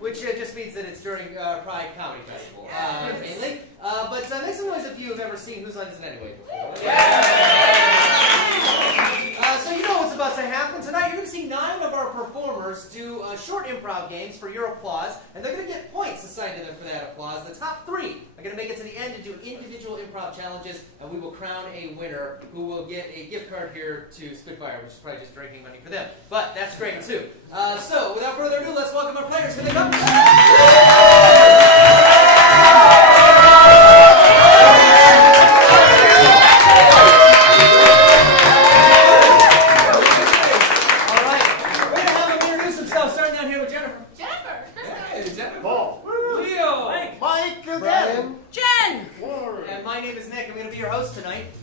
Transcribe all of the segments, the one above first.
Which just means that it's during Pride Comedy Festival, mainly. But make some noise if you've ever seen Whose Line Is It Anyway before. So you know what's about to happen. Tonight you're going to see 9 of our performers do short improv games for your applause, and they're going to get points assigned to them for that applause. The top 3 are going to make it to the end to do individual improv challenges, and we will crown a winner who will get a gift card here to Spitfire, which is probably just drinking money for them. But that's great too. So without further ado, let's welcome our players. Here they come.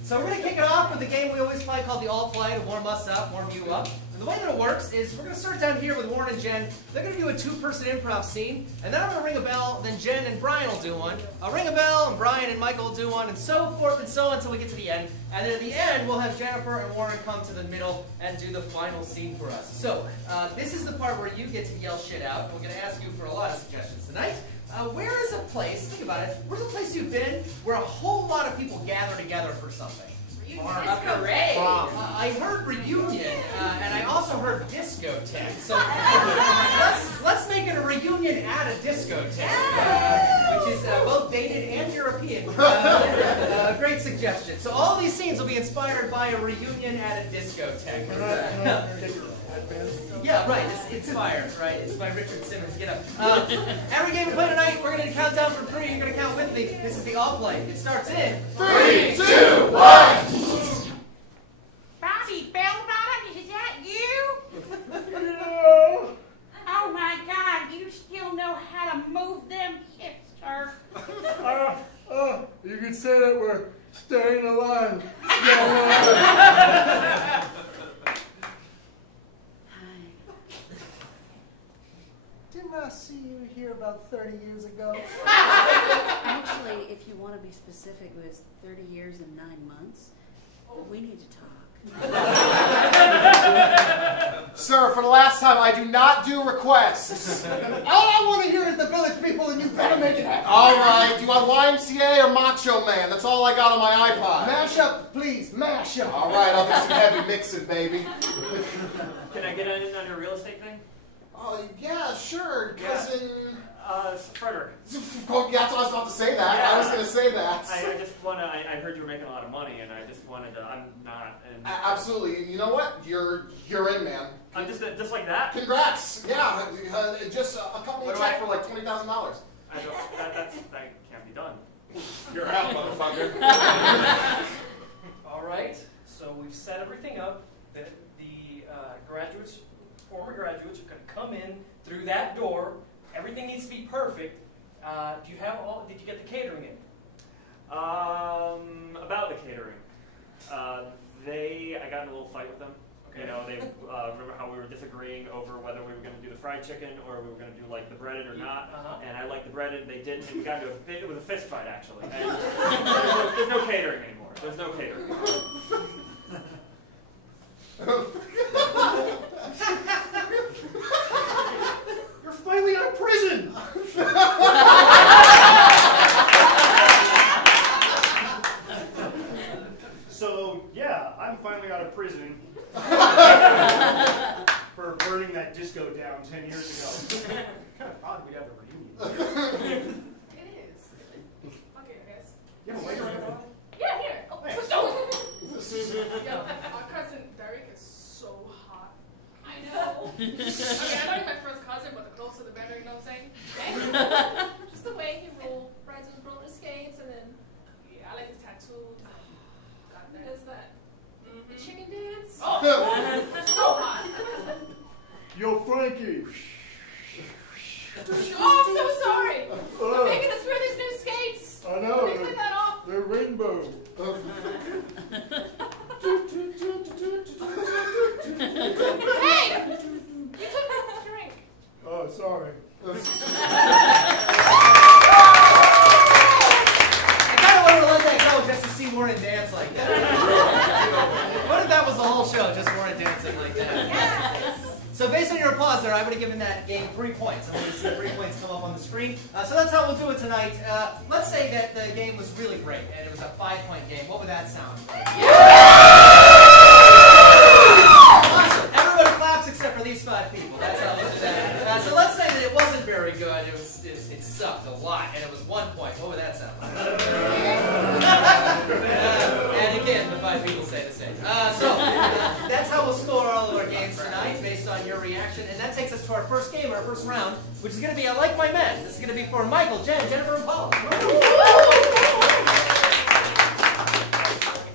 So we're going to kick it off with a game we always play called the All Play to warm us up, warm you up. And the way that it works is we're going to start down here with Warren and Jen. They're going to do a 2-person improv scene, and then I'm going to ring a bell, then Jen and Brian will do one. I'll ring a bell, and Brian and Michael will do one, and so forth and so on until we get to the end. And then at the end, we'll have Jennifer and Warren come to the middle and do the final scene for us. So this is the part where you get to yell shit out. We're going to ask you for a lot of suggestions tonight. Where is a place, think about it, where's a place you've been where a whole lot of people gather together for something? A parade. I heard reunion, and I also heard discotheque. So let's make it a reunion at a discotheque, which is both dated and European. Great suggestion. So all these scenes will be inspired by a reunion at a discotheque. Yeah, right. It's inspired, right? It's by Richard Simmons. Get up. Every game we play tonight, we're going to count down from 3. You're going to count with me. This is the All Play. It starts in 3, 2, 1. Bobby Bellbottom, is that you? No. Oh my God, you still know how to move them hips, sir. You could say that we're staying alive. Didn't I see you here about 30 years ago? Actually, if you want to be specific, it was 30 years and 9 months. We need to talk. Sir, for the last time, I do not do requests. All I want to hear is the village people, and you better make it happen. All right, do you want YMCA or Macho Man? That's all I got on my iPod. Mash up, please, mash up. All right, I'll get some heavy mixing, baby. Can I get in on your real estate thing? Oh, yeah, sure, cousin. Frederick. Oh, yeah, that's what I was about to say that. Yeah. I was going to say that. I just want to, I heard you were making a lot of money, and I just wanted to, I'm not. And absolutely. You know what? You're in, man. I'm just like that? Congrats. Yeah, just a company check for like $20,000. That can't be done. You're out, motherfucker. All right, so we've set everything up. The graduates, former graduates, are going to come in through that door. Everything needs to be perfect. Do you have all? Did you get the catering in? About the catering, I got in a little fight with them. Okay. You know, they remember how we were disagreeing over whether we were going to do the fried chicken or we were going to do like the breaded or not. And I liked the breaded, and they didn't. And we got into it was a fist fight actually. And there's no catering anymore. There's no catering. You're finally out of prison! So, yeah, I'm finally out of prison for burning that disco down 10 years ago. Kind of odd we'd have a reunion. It is. Okay, I guess. You have a lighter on your bottle? Yeah, here. Oh, Thanks. Yo, our cousin Derek is so hot. I know. I mean, I know he's my first cousin, but the closer the better, you know what I'm saying? Just the way he rides his roller skates, and then, yeah, I like his tattoos. God, that is that. The chicken dance. Oh, so hot. Yo, Frankie. Oh, I'm so sorry. I'm making us wear these new skates. I know. Let me take that off. They're rainbow. Hey! You took my drink. Oh, sorry. I kind of wanted to let that go just to see Warren dance like that. What if that was the whole show, just Warren dancing like that? So based on your applause there, I would have given that game 3 points. I'm going to see 3 points come up on the screen. So that's how we'll do it tonight. Let's say that the game was really great, and it was a 5-point game. What would that sound like? Awesome. Everybody claps except for these 5 people. That's how we'll do that. So let's say that it wasn't very good. It sucked a lot, and it was 1 point. What would that sound like? And again, the 5 people say the same. That's how we'll score all of our games tonight, based on your reaction. And that takes us to our first game, our first round, which is going to be I Like My Men. This is going to be for Michael, Jen, Jennifer, and Paul.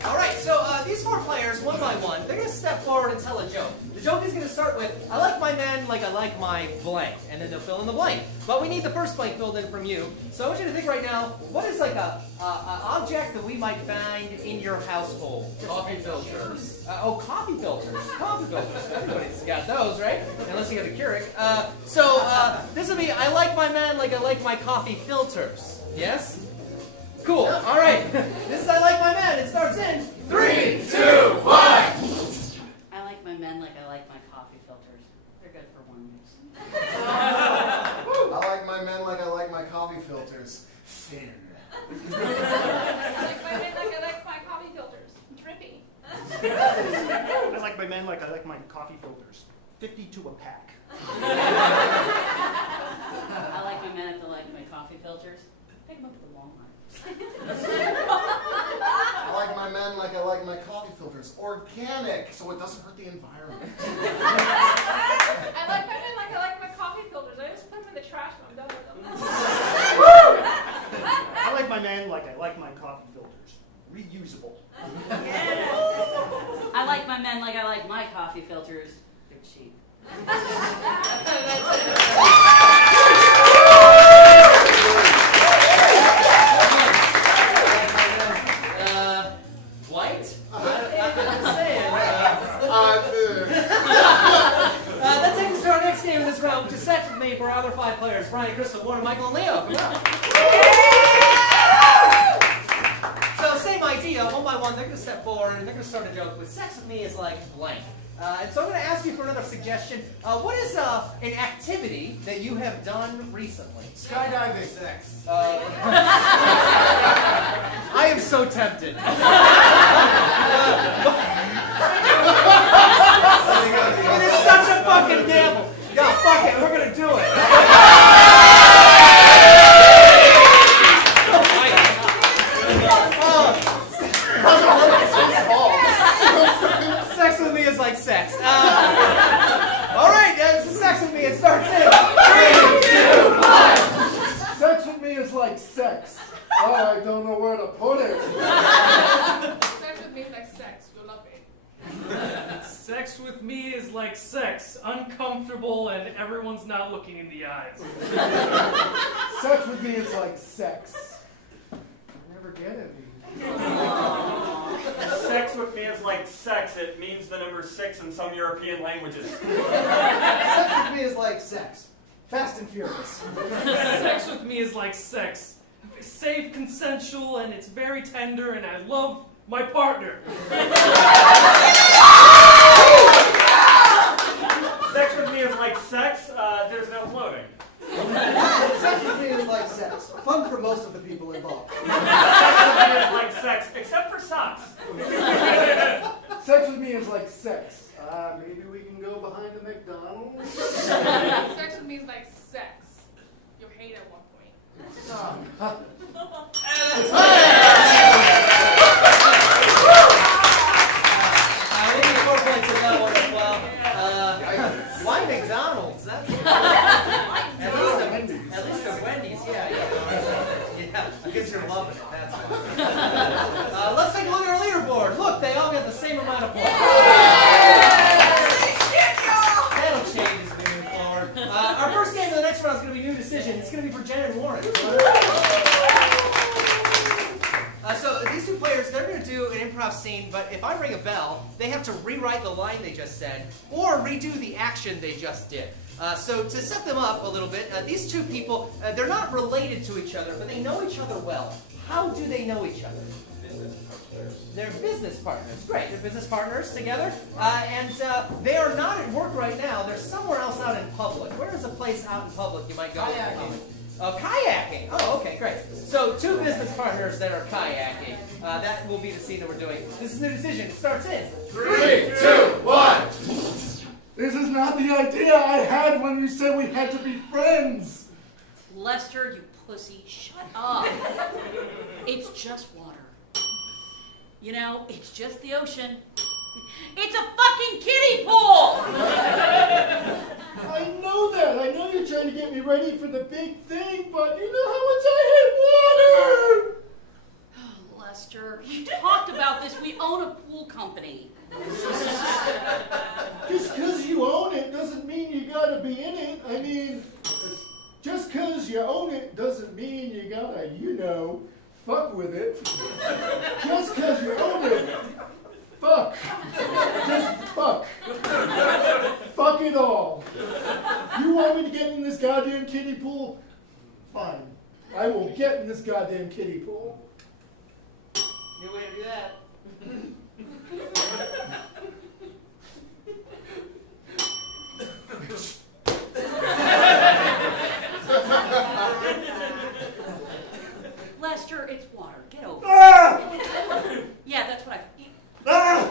All right, so these 4 players, one by one, they're going to step forward and tell a joke. The joke is going to start with, I like my men like I like my blank, and then they'll fill in the blank. But we need the first blank filled in from you. So I want you to think right now, what is like a object that we might find in your household? Coffee filters. Coffee filters. Coffee filters. Everybody's got those, right? Unless you have a Keurig. This will be, I like my men like I like my coffee filters. Yes? Cool. All right. This is I Like My Men. It starts in 3, 2, 1. I like my men like I like my coffee filters. They're good for 1 use. I like my men like I like my coffee filters. Thin. I like my men like I like my coffee filters. Drippy. I like my men like I like my coffee filters. 52 a pack. I like my men like my coffee filters. Pick them up at the Walmart. I like my men like I like my coffee filters. Organic, so it doesn't hurt the environment. I like my men like I like my coffee filters. I just put them in the trash when I'm done with them. I like my men like I like my coffee filters. Reusable. I like my men like I like my coffee filters. They're cheap. White? I'm just saying. That takes us to our next game in this round, which is set with me for our other 5 players. Brian, Crystal, Warren, Michael, and Leo. Come on. So same idea, one by one, they're going to step forward and they're going to start a joke with sex with me is like blank. And so I'm going to ask you for another suggestion. What is an activity that you have done recently? Skydiving. Sex. I am so tempted. It is such a fucking gamble. No, fuck it, we're going to do it. Sex with me is like sex. Alright, this is sex with me. It starts in 3, 2, 1. Sex with me is like sex. Oh, I don't know where to put it. Sex with me is like sex. You'll love it. Sex with me is like sex, uncomfortable, and everyone's not looking in the eyes. Sex with me is like sex. I never get any. Sex with me is like sex. It means the number 6 in some European languages. Sex with me is like sex. Fast and furious. Sex with me is like sex. Safe, consensual, and it's very tender, and I love my partner. Sex with me is like sex. There's no floating. Sex with me is like sex. Fun for most of the people involved. Sex with me is like sex, except for socks. Sex with me is like sex. Maybe we can go behind the McDonald's? Sex with me is like sex. You'll hate at one point. We need 4 points in that one as well. Why McDonald's? That's at least a Wendy's. Yeah. I guess you're loving it. That's why. Let's take a look at our leaderboard. Look, they all got the same amount of points. That'll change as we move forward. Our first game of the next round is going to be New Decision. It's going to be for Jen and Warren. So these 2 players, they're going to do an improv scene, but if I ring a bell, they have to rewrite the line they just said, or redo the action they just did. So to set them up a little bit, these two people, they're not related to each other, but they know each other well. How do they know each other? They're business partners. Great, they're business partners together. And they are not at work right now. They're somewhere else out in public. Where is a place out in public you might go? Kayaking. Oh, kayaking. Oh, okay, great. So two business partners that are kayaking. That will be the scene that we're doing. This is the decision. It starts in 3, 2, 1. This is not the idea I had when you said we had to be friends. Lester, you pussy, shut up. It's just water. You know, it's just the ocean. It's a fucking kiddie pool! I know that. I know you're trying to get me ready for the big thing, but you know how much I hate water! Oh, Lester, we talked about this. We own a pool company. Just because you own it doesn't mean you gotta be in it. I mean, just because you own it doesn't mean you gotta, you know, fuck with it. Just because you own it, fuck. Just fuck. Fuck it all. You want me to get in this goddamn kiddie pool? Fine. I will get in this goddamn kiddie pool. New way to do that. Lester, it's water. Get over it. Ah! Yeah, that's what I... Ah!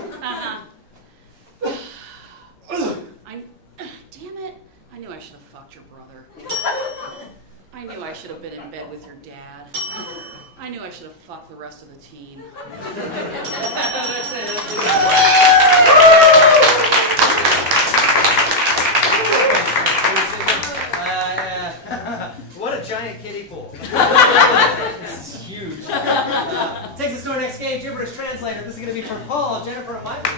Damn it. I knew I should have fucked your brother. I knew I should have been in bed with your dad. I knew I should have fucked the rest of the team. That's it. What a giant kiddie pool. This is huge. Takes us to our next game, Gibberish Translator. This is going to be for Paul, Jennifer, and Michael.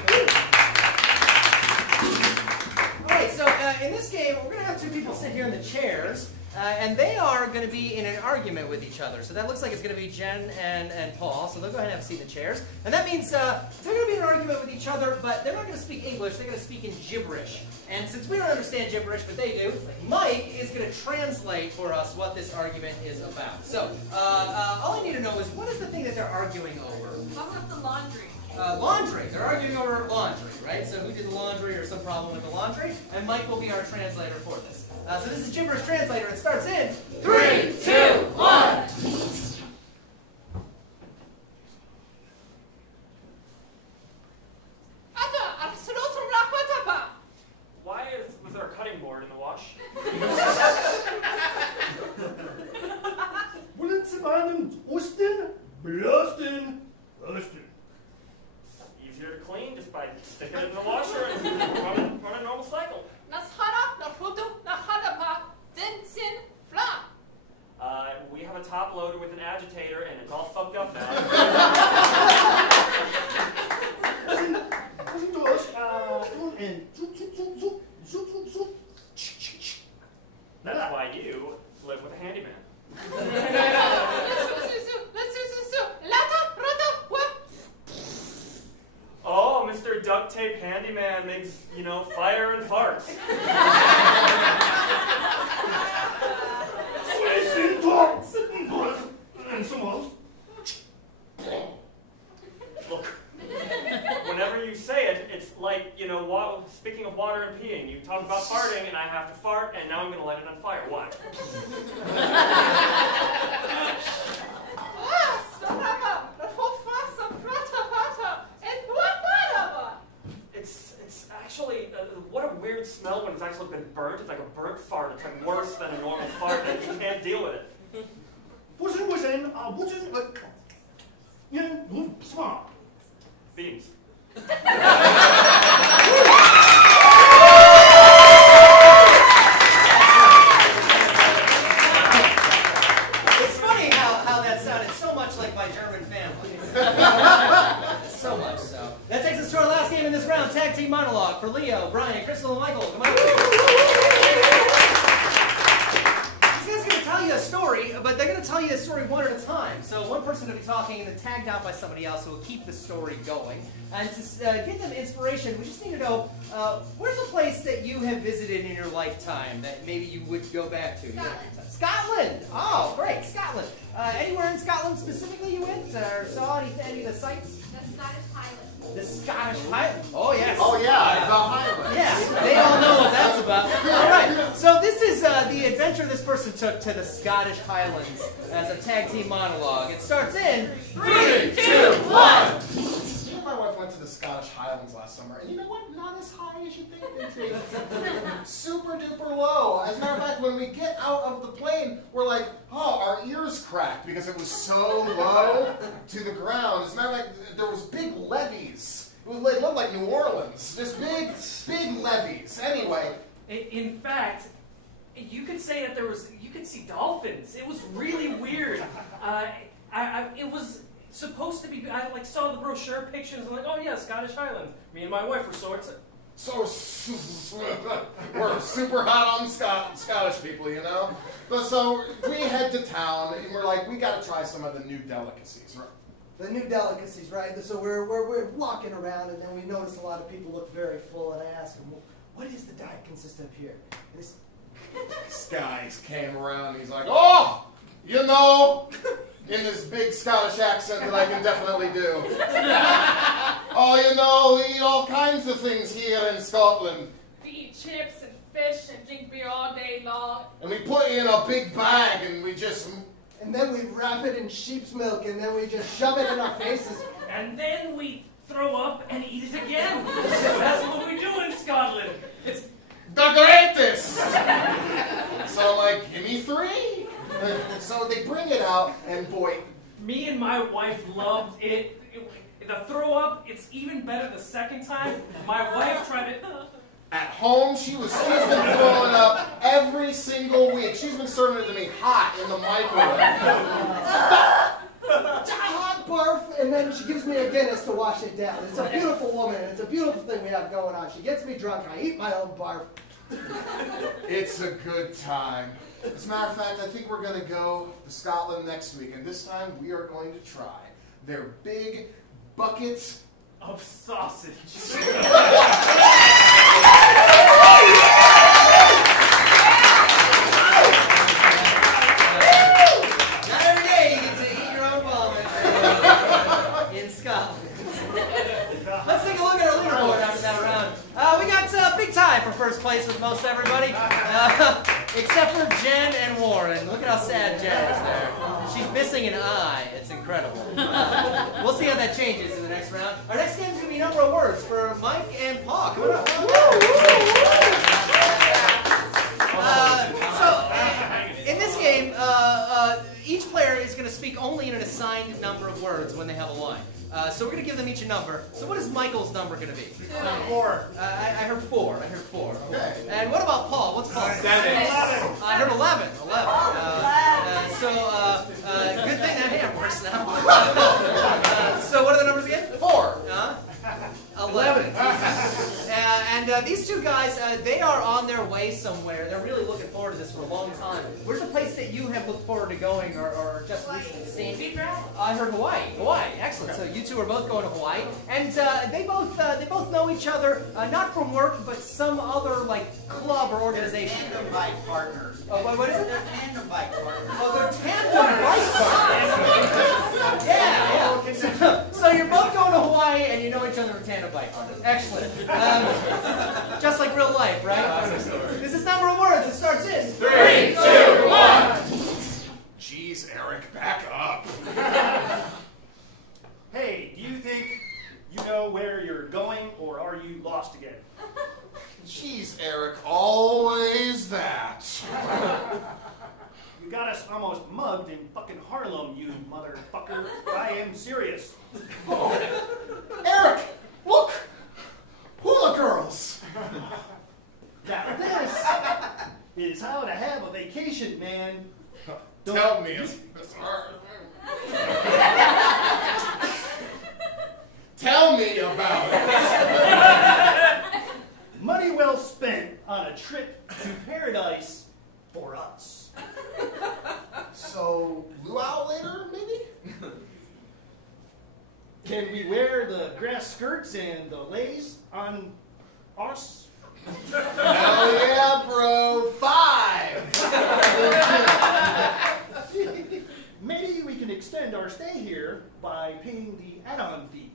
Alright, so in this game, we're going to have two people sit here in the chairs, and they are going to be in an argument with each other. So that looks like it's going to be Jen and Paul, so they'll go ahead and have a seat in the chairs. And that means they're going to be in an argument with each other, but they're not going to speak English, they're going to speak in gibberish. And since we don't understand gibberish, but they do, Mike is going to translate for us what this argument is about. So, all I need to know is, what is the thing that they're arguing over? How about the laundry? Laundry. They're arguing over laundry, right? So who did the laundry or some problem with the laundry? And Mike will be our translator for this. So this is Gibberish Translator. It starts in 3, 2, 1. Was there a cutting board in the wash? Wollen Sie meinen Osten? Blusten. Blusten. Easier to clean just by sticking it in the washer and run a normal cycle. We have a top loader with an agitator and it's all fucked up now. That's why you live with a handyman. Oh, Mr. Duct Tape Handyman makes, you know, fire and farts. Look, whenever you say it, it's like, you know, speaking of water and peeing, you talk about farting and I have to fart and now I'm going to light it on fire. Why? It's actually, what a weird smell when it's actually been burnt. It's like a burnt fart. It's like worse than a normal fart and you can't deal with it. Beans. It's funny how that sounded so much like my German family. So much so. That takes us to our last game in this round, Tag Team Monologue for Leo, Brian, Crystal, and Michael. Come on. These guys are going to tell you a story, but they're going to tell you a story one at a time. So one person will be talking and then tagged out by somebody else who will keep the story going. And to give them inspiration, we just need to know, where's a place that you have visited in your lifetime that maybe you would go back to? Scotland. Scotland! Oh, great, Scotland. Anywhere in Scotland specifically you went or saw any of the sights? The Scottish Highlands. The Scottish Highlands. Oh, yes. Oh, yeah, the Highlands. Yeah, they all know what that's about. All right, so this is the adventure this person took to the Scottish Highlands as a tag team monologue. It starts in 3, 2, 1. My wife went to the Scottish Highlands last summer, and you know what? Not as high as you think it's super duper low. As a matter of fact, when we get out of the plane, we're like, oh, our ears cracked because it was so low to the ground. As a matter of fact, there was big levees. It looked like New Orleans. Just big levees. Anyway. In fact, you could say that you could see dolphins. It was really weird. It was supposed to be, I saw the brochure pictures, and like, oh yeah, Scottish Highlands. Me and my wife were so excited. We're super hot on Scottish people, you know? But so we head to town, and we're like, we gotta try some of the new delicacies, right? The new delicacies, right? So we're walking around, and then we notice a lot of people look very full, and I ask them, well, what is the diet consist of here? This guy came around, and he's like, oh, you know, in this big Scottish accent that I can definitely do. Oh, you know, we eat all kinds of things here in Scotland. We eat chips and fish and drink beer all day long. And we put it in a big bag, and we just... And then we wrap it in sheep's milk, and then we just shove it in our faces. And then we throw up and eat it again. That's what we do in Scotland. It's the greatest! So I'm like, give me 3. So they bring it out, and boy... Me and my wife loved it. The throw up, it's even better the second time. My wife tried it. At home, she's been throwing up every single week. She's been serving it to me hot in the microwave. Hot barf, and then she gives me a Guinness to wash it down. It's a beautiful woman. It's a beautiful thing we have going on. She gets me drunk. I eat my own barf. It's a good time. As a matter of fact, I think we're going to go to Scotland next week, and this time we are going to try their big buckets of sausage. Not every day you get to eat your own vomit in Scotland. Let's take a look at our leaderboard after that round. We got big tie for first place with most everybody, except for Jen and Warren. Look at how sad Jen is there. She's missing an eye. It's incredible. We'll see how that changes in the next round. Our next game is going to be a number of words for Mike and Paul. Come on up. In this game, each player is going to speak only in an assigned number of words when they have a line. So we're going to give them each a number. So what is Michael's number going to be? 4. I heard 4. I heard 4. Okay. And what about Paul? What's Paul's? 7. I heard 11. 11. Good thing that hand works now. So what are the numbers again? 4. 11. And these two guys, they are on their way somewhere. They're really looking forward to this for a long time. Where's a place that you have looked forward to going or just recently seen? I heard Hawaii. Hawaii. Excellent. So you two are both going to Hawaii. And they both know each other, not from work, but some other club or organization. They're tandem bike partners. Oh, what is it? They're tandem bike partners. Oh, they're tandem bike partners. Yeah. So you're both going to Hawaii and you know each other in tandem bike partners. Excellent. Just like real life, right? This is number of words. It starts in 3, 2, 1. Jeez, Eric, back up. Hey, do you think you know where you're going, or are you lost again? Jeez, Eric, always that. You got us almost mugged in fucking Harlem, you motherfucker. I am serious. Oh. Eric, look! Hula girls! Now this is how to have a vacation, man. Tell me it's hard. Tell me about it. Money well spent on a trip to paradise for us. Can we wear the grass skirts and the lays on us? Hell yeah, bro. 5. Maybe we can extend our stay here by paying the add-on fee.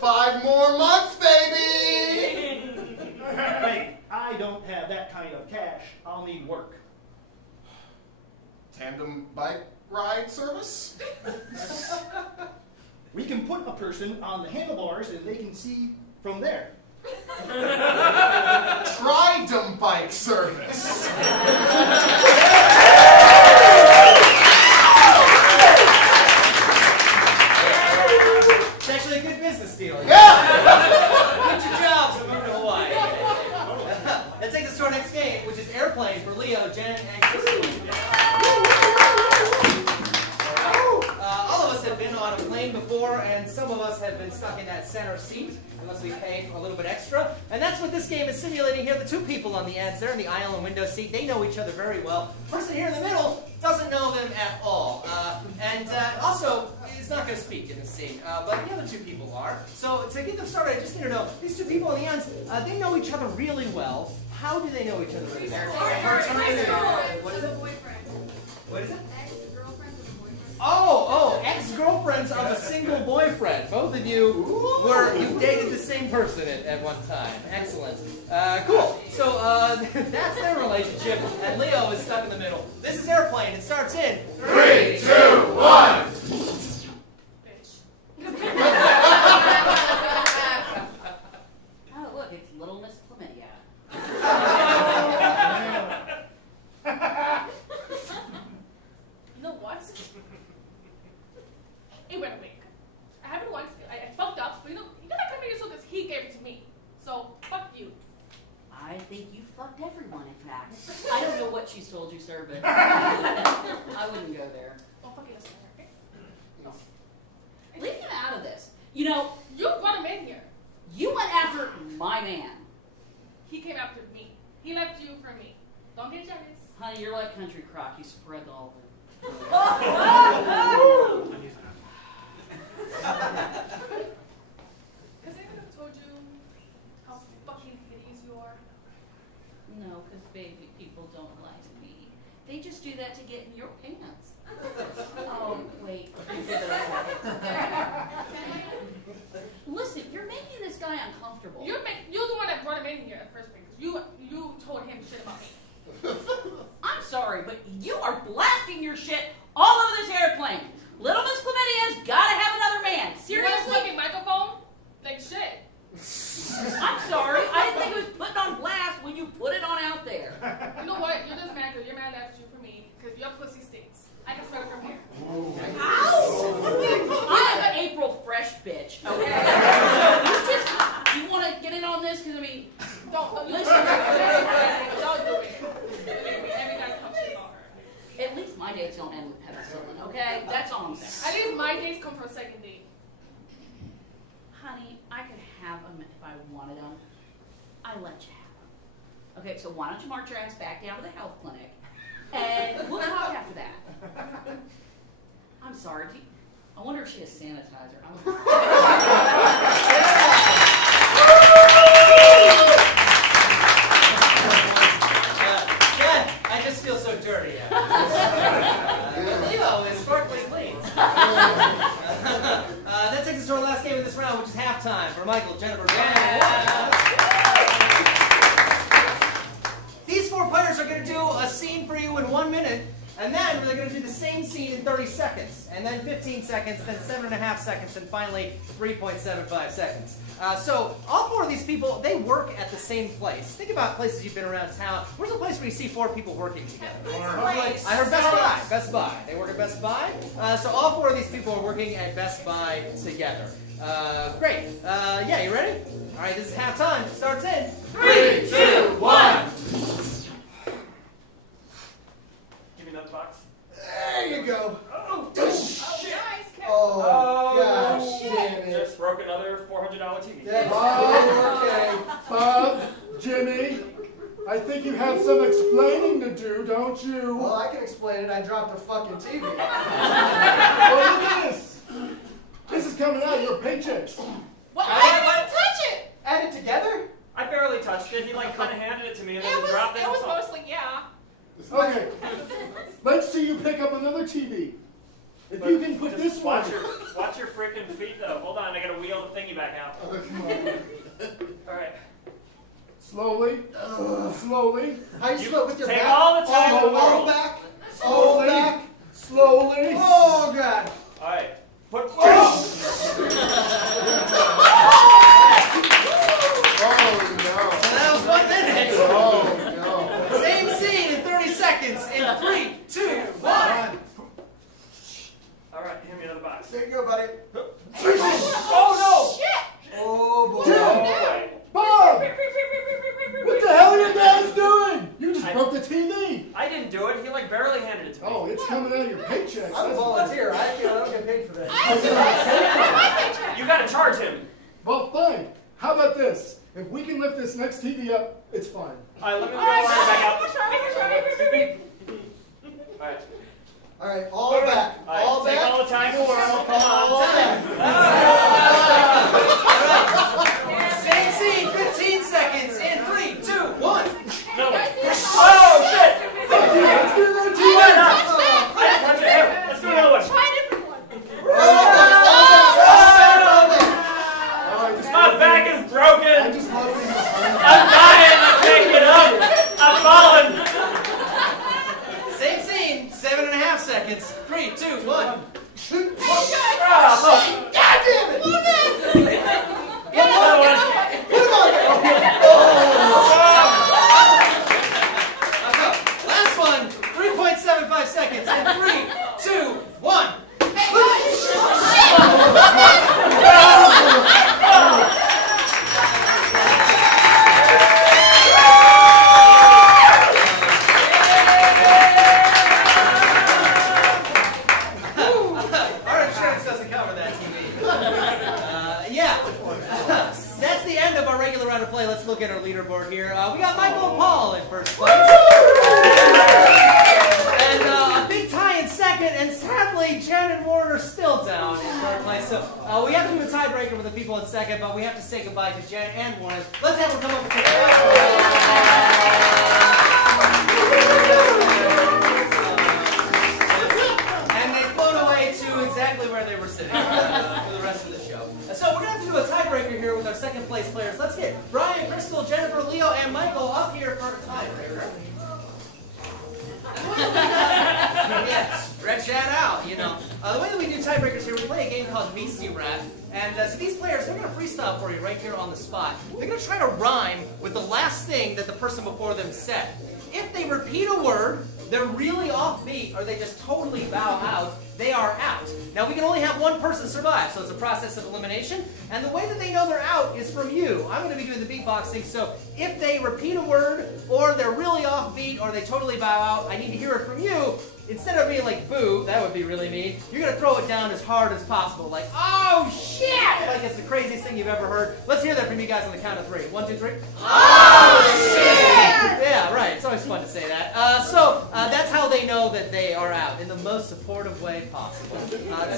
5 more months, baby! Wait, I don't have that kind of cash. I'll need work. Tandem bike ride service? We can put a person on the handlebars and they can see from there. Tridem bike service. It's actually a good business deal. Yeah! Get your jobs and move to Hawaii. That takes us to our next game, which is Airplane for Leo, Jen, and Christy. All of us have been on a plane before, and some of us have been stuck in that center seat, unless we pay for a little bit extra. And that's what this game is simulating here. The two people on the ends, they're in the aisle and window seat. They know each other very well. The person here in the middle doesn't know them at all. And also is not going to speak in this scene, but the other two people are. So to get them started, I just need to know, these two people on the ends, they know each other really well. How do they know each other really well? What is it? What is it? Oh, ex-girlfriends of a single boyfriend. Both of you dated the same person at one time. Excellent. Cool. So that's their relationship, and Leo is stuck in the middle. This is Airplane. It starts in 3, 2, 1. Oh, look, it's Little Miss Chlamydia. You know what? It went away. I haven't once. I fucked up, but you gotta come here because he gave it to me. So fuck you. I think you fucked everyone, in fact. I don't know what she's told you, sir, but I wouldn't go there. Don't fucking listen to her, okay? No. Leave him out of this. You know, You brought him in here. you went after my man. He came after me. He left you for me. Don't get jealous. Honey, you're like Country Crock. You spread all the... Has anyone told you how fucking hideous you are? No, because baby people don't like me. They just do that to get in your pants. Oh, wait. Listen, you're making this guy uncomfortable. You're the one that brought him in here at first place. You told him shit about me. I'm sorry, but you are blasting your shit all over this airplane. Little Miss Chlamydia's gotta have another man. You want a Seriously? fucking microphone? Like shit. I'm sorry. I didn't think it was putting on blast when you put it on out there. You know what? You're just mad because your man left you for me because your pussy stinks. I can smell it from here. Ow! I'm an April Fresh bitch, okay? You want to get in on this? Because, I mean, Don't listen. Don't do it. Every guy comes to her. At least my dates don't end with penicillin, okay? That's all I'm saying. At least my dates come for a second date. Honey, I could have them if I wanted them. I let you have them. Okay, so why don't you march your ass back down to the health clinic, and we'll talk after that. I'm sorry. I wonder if she has sanitizer. Jen, I just feel so dirty. Leo is sparkling clean. That takes us to our last game of this round, which is halftime for Michael, Jennifer, Van. These four players are going to do a scene for you in 1 minute, and then they're going to do the same scene in 30 seconds, and then 15 seconds, then 7.5 seconds, and finally 3.75 seconds. So all four of these people, they work at the same place. Think about places you've been around town. Where's a place where you see four people working together? I heard Best Buy. Best Buy. They work at Best Buy. So all four of these people are working at Best Buy together. Great. Yeah, you ready? All right, this is halftime. It starts in 3, 2, 1. Give me that box. There you go. Oh, shit. Nice, Kevin. Oh, gosh, shit. damn it. Just broke another $400 TV. Yeah, Bob, okay. Bob, Jimmy, I think you have some explaining to do, don't you? Well, I can explain it. I dropped the fucking TV. Well, look at this. This is coming out of your paychecks. Well, I didn't touch it. Add it together? I barely touched it. He like kind of handed it to me and then It was, dropped it. it was on the mostly, yeah. Okay. Let's see you pick up another TV. If phone. you can put Just this one. watch your freaking feet though. Hold on, I gotta wheel the thingy back out. Oh, come on. All right. Slowly. Slowly. How you split with your Take back? all the time in the all world. back. All Slowly. back. Slowly. Oh, God. All right. Put. Oh So that was 1 minute. no. Oh no. Same scene in 30 seconds. In 3, 2, 1. All right, hand me another box. There you go, buddy. Oh Shit! Oh, boy. no! Oh, Bob! What the hell are you guys doing? You just broke the TV. I didn't do it. He like barely handed it to me. Oh, it's coming out of your paychecks. I'm a volunteer. I don't get paid for that. You gotta charge him. Well, fine. How about this? If we can lift this next TV up, it's fine. All right, let me get the wire back out. All right. All right, all back. All right, All take back. all the time in the world. Come All on. back. Same scene, 15 seconds. In 3, 2, 1. No. Oh shit! Let's do that I TV. didn't touch it. Here, let's do another one. Try a different one. My back is broken. I just love being I'm dying. I can't get up. I'm falling. Same scene, 7.5 seconds. 3, 2, 1. Oh, God damn it! Get another one. Put him on there. Last one, 3.75 seconds. In 3, 2, 1. Our insurance doesn't cover that TV. Yeah. That's the end of our regular round of play. Let's look at our leaderboard here. We got Michael and Paul in first place. And a big tie in second, and sadly, Jen and Warren are still down in third place. So we have to do a tiebreaker with the people in second, but we have to say goodbye to Jen and Warren. Let's have them come up and take And they've flown away to exactly where they were sitting for the rest of the show. So we're going to have to do a tiebreaker here with our second place players. Let's get Brian, Crystal, Jennifer, Leo, and Michael up here for a tiebreaker. Yeah, stretch that out, you know. The way that we do tiebreakers here, we play a game called VC Rap. And so these players, they're going to freestyle for you right here on the spot. They're going to try to rhyme with the last thing that the person before them said. If they repeat a word, they're really offbeat, or they just totally bow out, they are out. Now, we can only have one person survive, so it's a process of elimination. And the way that they know they're out is from you. I'm going to be doing the beatboxing, so if they repeat a word, or they're really offbeat, or they totally bow out, I need to hear it from you. Instead of being like, boo, that would be really mean, you're going to throw it down as hard as possible. Like, oh, shit! Like it's the craziest thing you've ever heard. Let's hear that from you guys on the count of 3. 1, 2, 3. Oh, shit! Yeah, right. It's always fun to say that. So that's how they know that they are out, in the most supportive way possible.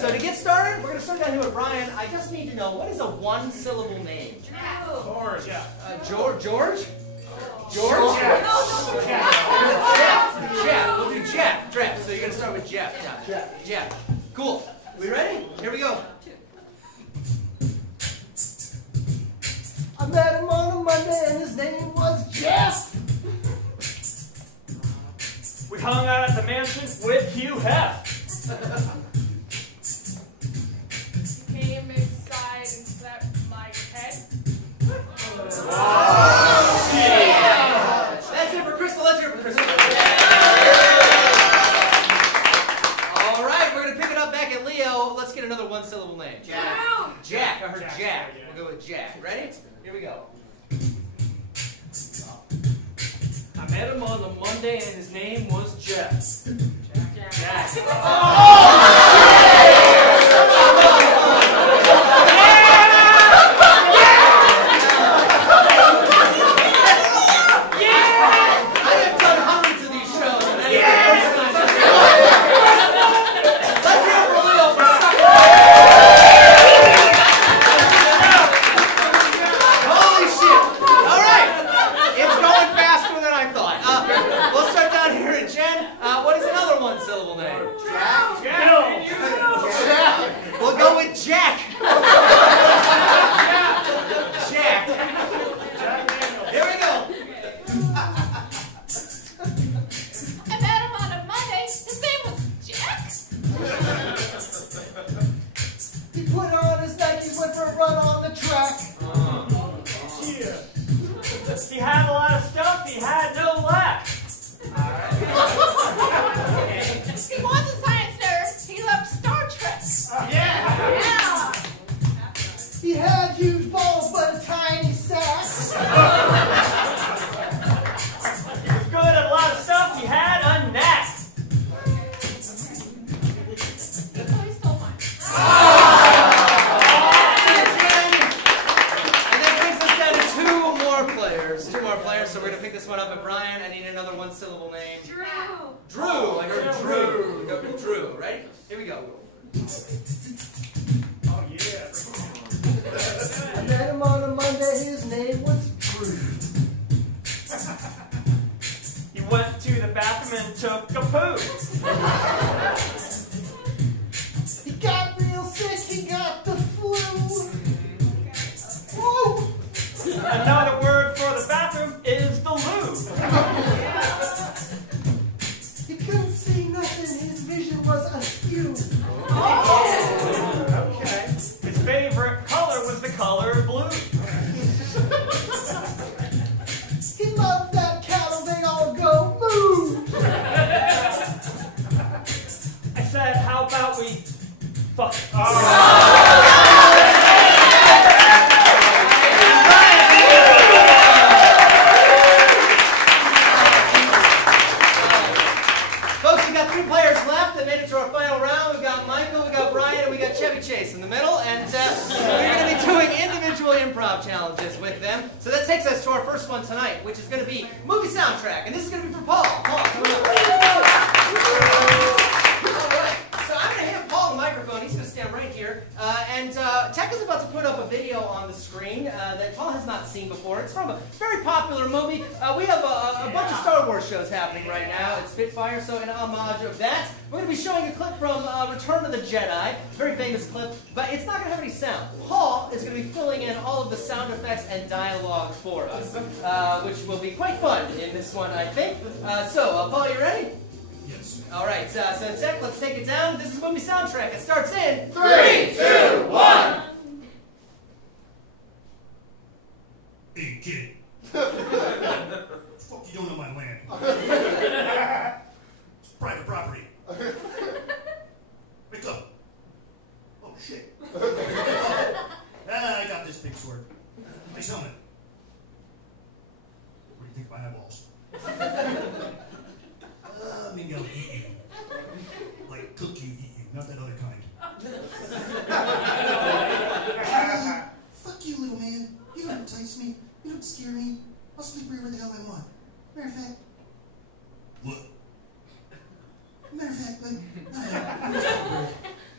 So to get started, we're going to start down here with Brian. I just need to know, what is a one-syllable name? George. George? George? Jeff. Jeff. We'll do Jeff. Jeff. So you're going to start with Jeff. Jeff. Cool. We ready? Here we go. I met him on a Monday and his name was Jeff. We hung out at the mansion with Hugh Hef. Came inside and slapped my head. That's it for Crystal. Let's hear it for Crystal. All right, we're going to pick it up back at Leo. Let's get another one-syllable name. Jack. Jack. I heard Jack. We'll go with Jack. Ready? Here we go. I met him on a Monday and his name was Jeff. Jack. Let's hear it for Leo for sucker. name? Drew. Drew. I heard Drew. We go with Drew, right? Here we go. Oh, yeah. I met him on a Monday, his name was Drew. He went to the bathroom and took a poo. He got real sick, he got the flu. Woo! Another word for the bathroom is the loo. He couldn't see nothing, his vision was askew. Okay. His favorite color was the color blue. He loved that cattle, they all go moo. I said, how about we fuck? Folks, we got 3 players left that made it to our final round. We've got Michael, we got Brian, and we got Chevy Chase in the middle. And we're going to be doing individual improv challenges with them. So that takes us to our first one tonight, which is going to be movie soundtrack. And this is going to be for Paul. Paul, come on. All right. So I'm going to hand Paul the microphone. He's going to stand right here. Tech is about to put up a video on the screen that Paul has not seen before. It's from a very popular movie. We have a bunch of Star Wars shows happening right now. It's Spitfire, so in homage of that, we're going to be showing a clip from Return of the Jedi. Very famous clip, but it's not going to have any sound. Paul is going to be filling in all of the sound effects and dialogue for us, which will be quite fun in this one, I think. Paul, you ready? Yes. All right, so Tech, let's take it down. This is movie soundtrack. It starts in 3, 2, 1. Hey, kid. Fuck you doing on my land? It's private property. Wake up. Oh, shit. I got this big sword. Nice helmet. What do you think of my eyeballs? Maybe I'll eat you. Like cook you, eat you, not that other kind. Fuck you, little man. You don't entice me. You don't scare me. I'll sleep wherever the hell I want. Matter of fact, What?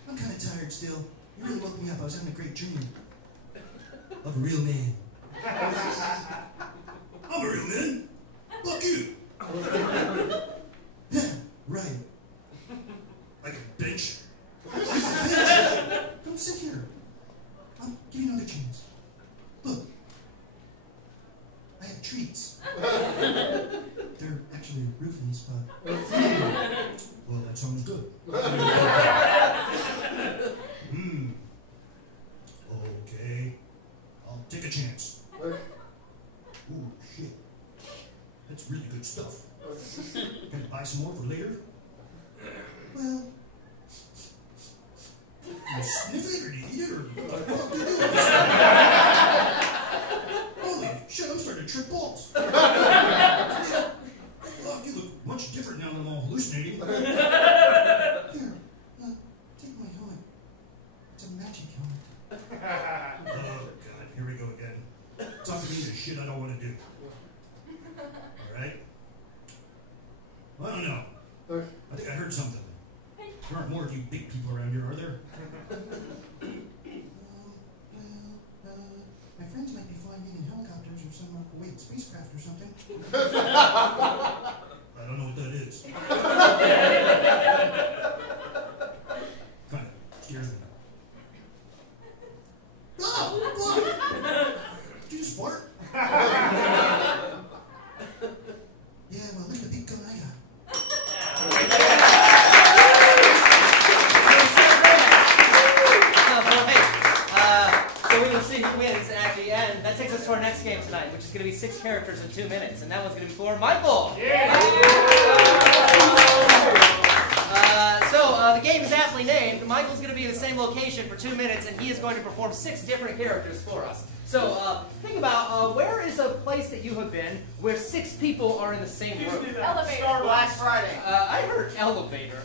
I'm kind of tired still. You really woke me up. I was having a great dream of a real man. I'm a real man. Fuck you. Yeah, right. Like a bench. Come sit here. I'll give you another chance. Look, I have treats. They're actually roofies, but Well, that sounds good. Okay. I'll take a chance. Ooh, shit. That's really good stuff. Can I buy some more for later? well, You sniff it or do you eat it or what the fuck do you do? Holy shit, I'm starting to trip balls. Fuck, you look much different now that I'm all hallucinating. here, take my helmet. It's a magic helmet. Oh, God, here we go again. Talking to me the shit I don't want to do. Alright? I don't know. I think I heard something. There aren't more of you big people around here, are there? My friends might be flying in helicopters or some weight spacecraft or something. I don't know what that is. Kind of scares me. Oh, Did you just fart? yeah, well, look at the big gun I got. So we will see who wins at the end. That takes us to our next game tonight, which is going to be 6 characters in 2 minutes, and that one's going to be for Michael. The game is aptly named. Michael's going to be in the same location for 2 minutes, and he is going to perform 6 different characters for us. So think about where is a place that you have been where 6 people are in the same room? Elevator. Black Friday. I heard elevator.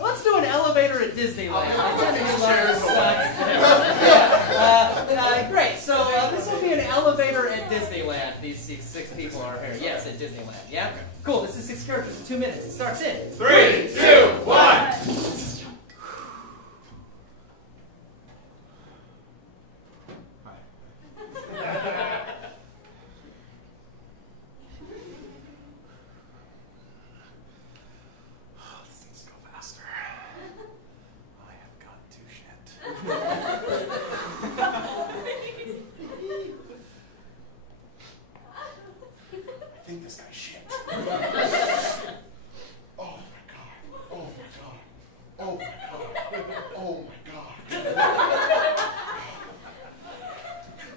Let's do an elevator at Disneyland. I tend to do a lot of stuff. Great. So this will be an elevator at Disneyland. these six people are here. Yes, at Disneyland. Yeah? Cool, this is 6 characters in 2 minutes. It starts in 3, 2, 1. This needs to go faster. I have got to shit. I think this guy's shit. Oh my god. Oh my god. Oh my god. Oh my god.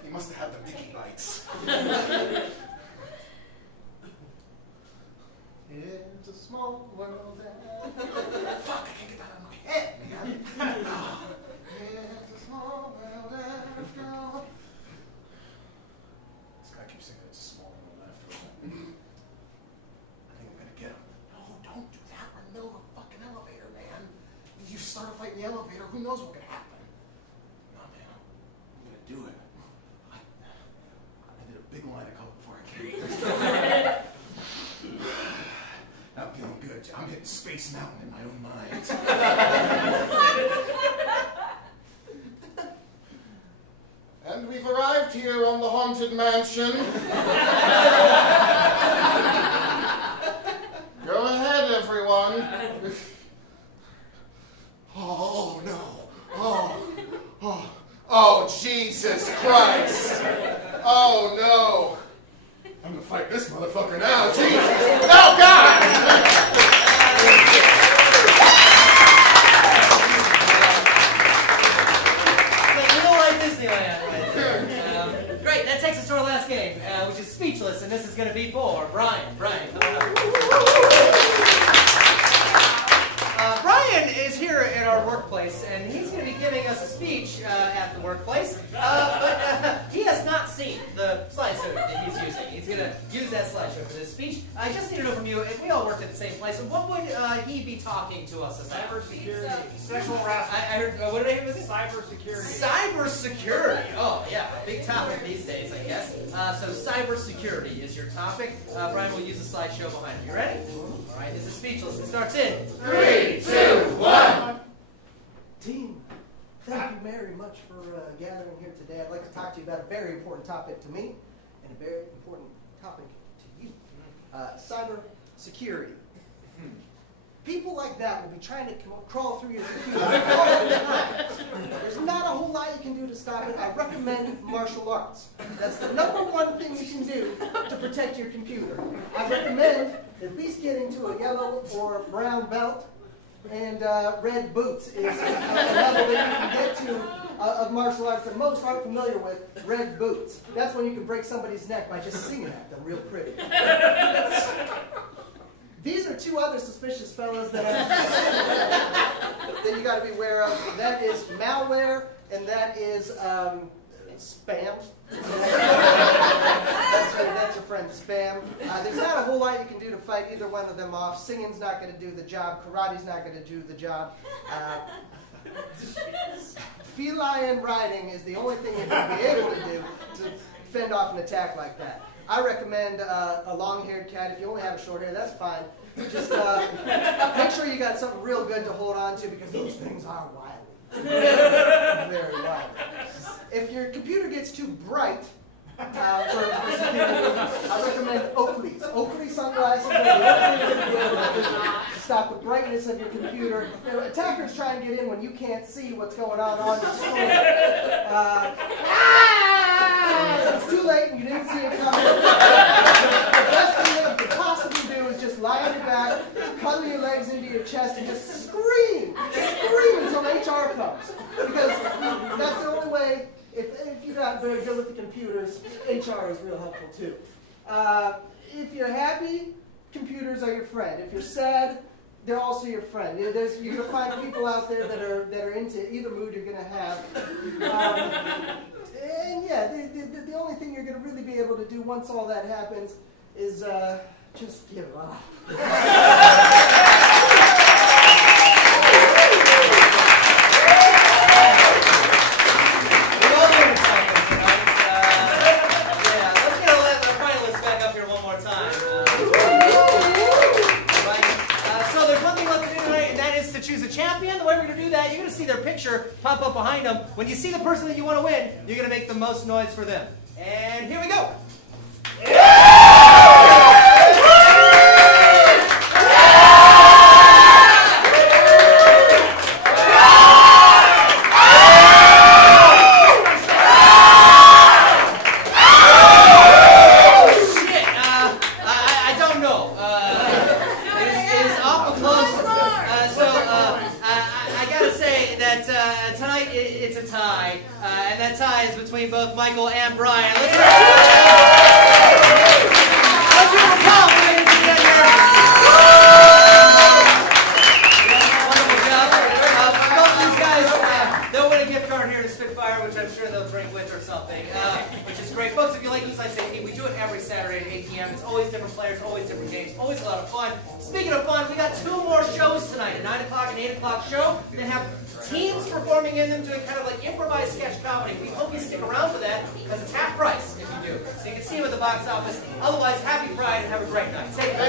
He must have had the Mickey bites. It's a small world. Fuck, I can't get that out of my head, man. It's a small world after all. This guy keeps saying it's a small world after all. I think I'm gonna get him. No, don't do that. We're in the middle of a fucking elevator, man. You start a fight in the elevator, who knows what could happen? No, man, I'm gonna do it. I did a big line of coke before I came. I'm feeling good. I'm hitting Space Mountain in my own mind. And we've arrived here on the Haunted Mansion. Go ahead, everyone. Oh, no. Oh, Jesus Christ. Oh, no. I'm gonna fight this motherfucker now. Jesus. Oh, God! Like real life Disneyland right there. Great, that takes us to our last game, which is Speechless, and this is going to be for Brian. Brian, come on up. Brian is here at our workplace, and he's going to be giving us a speech at the workplace, but he has not seen the slideshow that he's using. He's going to use that slideshow for this speech. I just need to know from you, if we all worked at the same place, what would he be talking to us about? Cybersecurity. Sexual harassment. I heard, what did I hear? Cybersecurity. Cybersecurity. Oh, yeah, a big topic these days, I guess. So cybersecurity is your topic. Brian will use a slideshow behind you. You ready? All right, this is Speechless. It starts in 3, 2, 1. Team, thank you very much for gathering here today. I'd like to talk to you about a very important topic to me and a very important topic to you. Cyber security. People like that will be trying to crawl through your computer all the time. There's not a whole lot you can do to stop it. I recommend martial arts. That's the #1 thing you can do to protect your computer. I recommend at least getting to a yellow or brown belt, and red boots is a level that you can get to of martial arts that most aren't familiar with. Red boots. That's when you can break somebody's neck by just singing at them real pretty. These are 2 other suspicious fellows that you got to be aware of. That is malware, and that is spam. That's your friend Spam. There's not a whole lot you can do to fight either one of them off. Singing's not going to do the job. Karate's not going to do the job. Feline riding is the only thing you're going to be able to do to fend off an attack like that. I recommend a long-haired cat. If you only have a short hair, that's fine. Just make sure you got something real good to hold on to, because those things are wild. Very wild. If your computer gets too bright, for security, I recommend Oakley's. Oakley sunglasses are the only thing to stop the brightness of your computer. You know, attackers try and get in when you can't see what's going on your screen. It's too late and you didn't see it coming. The best thing that you could possibly do is just lie on your back, cuddle your legs into your chest, and just scream until HR comes. Because that's the only way. If you're not very good with the computers, HR is real helpful too. If you're happy, computers are your friend. If you're sad, they're also your friend. You're going to find people out there that are into either mood you're going to have. And yeah, the only thing you're going to really be able to do once all that happens is just give up. do that, you're going to see their picture pop up behind them. When you see the person that you want to win, you're going to make the most noise for them. And here we go. Tonight it's a tie, and that tie is between both Michael and Brian. Let's hear it for Paul, ladies and gentlemen. Wonderful job. Both these guys, they'll win a gift card here to Spitfire, which I'm sure they'll drink with or something, which is great. Folks, if you like Eastside Safety, we do it every Saturday at 8 p.m. It's always different players, always different games, always a lot of fun. Speaking of fun, we got 2 more shows tonight, a 9 o'clock and 8 o'clock show. They have teams performing in them, doing kind of like improvised sketch comedy. We hope you stick around for that, because it's half price if you do. So you can see them at the box office. Otherwise, happy Pride and have a great night. Take care.